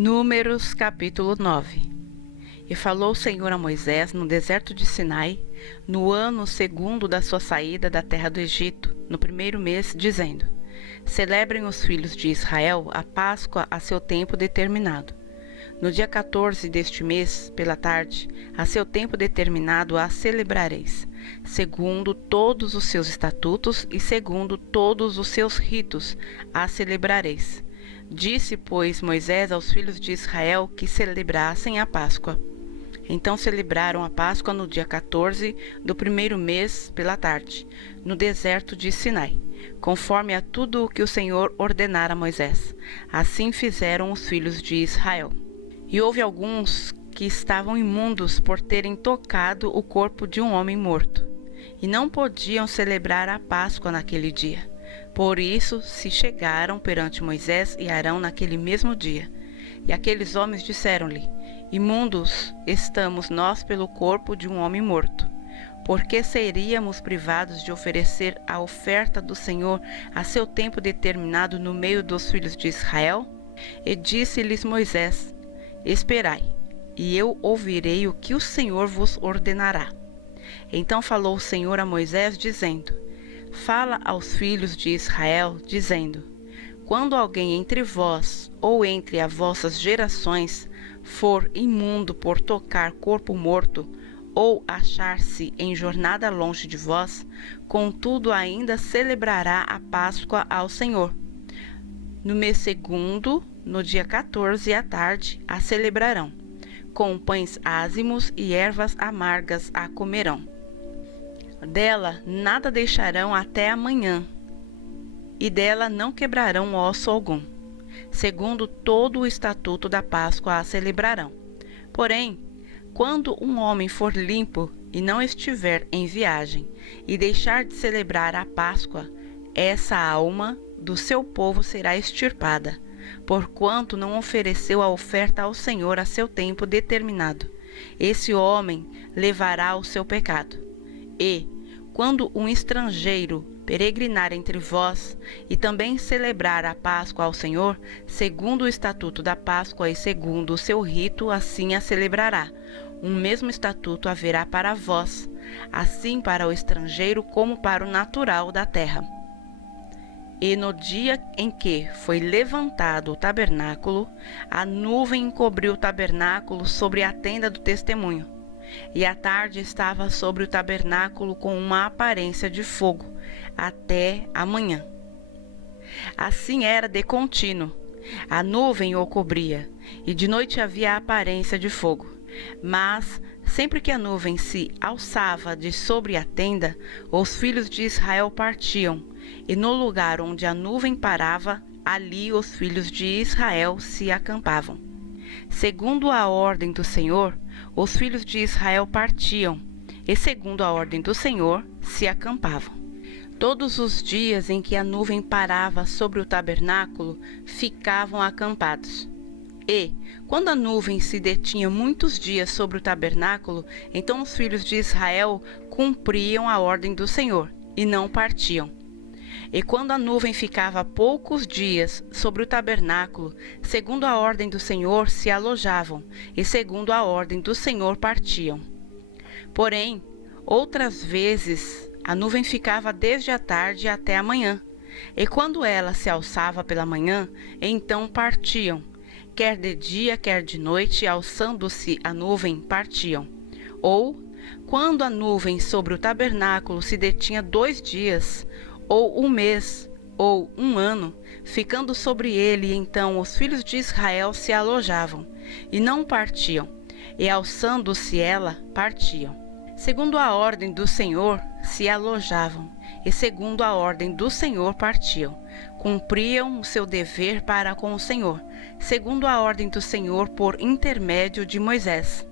Números capítulo 9. E falou o Senhor a Moisés no deserto de Sinai, no ano segundo da sua saída da terra do Egito, no primeiro mês, dizendo: Celebrem os filhos de Israel a Páscoa a seu tempo determinado. No dia 14 deste mês, pela tarde, a seu tempo determinado a celebrareis, segundo todos os seus estatutos e segundo todos os seus ritos a celebrareis. Disse, pois, Moisés aos filhos de Israel que celebrassem a Páscoa. Então celebraram a Páscoa no dia 14 do primeiro mês, pela tarde, no deserto de Sinai, conforme a tudo o que o Senhor ordenara a Moisés. Assim fizeram os filhos de Israel. E houve alguns que estavam imundos por terem tocado o corpo de um homem morto, e não podiam celebrar a Páscoa naquele dia. Por isso se chegaram perante Moisés e Arão naquele mesmo dia. E aqueles homens disseram-lhe: Imundos estamos nós pelo corpo de um homem morto. Por que seríamos privados de oferecer a oferta do Senhor a seu tempo determinado no meio dos filhos de Israel? E disse-lhes Moisés: Esperai, e eu ouvirei o que o Senhor vos ordenará. Então falou o Senhor a Moisés, dizendo: Fala aos filhos de Israel, dizendo: Quando alguém entre vós ou entre as vossas gerações for imundo por tocar corpo morto, ou achar-se em jornada longe de vós, contudo ainda celebrará a Páscoa ao Senhor. No mês segundo, no dia 14 à tarde, a celebrarão. Com pães ázimos e ervas amargas a comerão. Dela nada deixarão até amanhã, e dela não quebrarão osso algum. Segundo todo o estatuto da Páscoa a celebrarão. Porém, quando um homem for limpo e não estiver em viagem, e deixar de celebrar a Páscoa, essa alma do seu povo será extirpada, porquanto não ofereceu a oferta ao Senhor a seu tempo determinado. Esse homem levará o seu pecado. E, quando um estrangeiro peregrinar entre vós e também celebrar a Páscoa ao Senhor, segundo o estatuto da Páscoa e segundo o seu rito, assim a celebrará. Um mesmo estatuto haverá para vós, assim para o estrangeiro como para o natural da terra. E no dia em que foi levantado o tabernáculo, a nuvem encobriu o tabernáculo sobre a tenda do testemunho. E a tarde estava sobre o tabernáculo com uma aparência de fogo, até a manhã. Assim era de contínuo. A nuvem o cobria, e de noite havia a aparência de fogo. Mas, sempre que a nuvem se alçava de sobre a tenda, os filhos de Israel partiam, e no lugar onde a nuvem parava, ali os filhos de Israel se acampavam. Segundo a ordem do Senhor, os filhos de Israel partiam, e segundo a ordem do Senhor, se acampavam. Todos os dias em que a nuvem parava sobre o tabernáculo, ficavam acampados. E, quando a nuvem se detinha muitos dias sobre o tabernáculo, então os filhos de Israel cumpriam a ordem do Senhor, e não partiam. E quando a nuvem ficava poucos dias sobre o tabernáculo, segundo a ordem do Senhor se alojavam, e segundo a ordem do Senhor partiam. Porém, outras vezes a nuvem ficava desde a tarde até a manhã, e quando ela se alçava pela manhã, então partiam, quer de dia, quer de noite, alçando-se a nuvem, partiam. Ou, quando a nuvem sobre o tabernáculo se detinha 2 dias, ou 1 mês, ou 1 ano, ficando sobre ele, então os filhos de Israel se alojavam, e não partiam, e alçando-se ela, partiam. Segundo a ordem do Senhor, se alojavam, e segundo a ordem do Senhor partiam. Cumpriam o seu dever para com o Senhor, segundo a ordem do Senhor por intermédio de Moisés.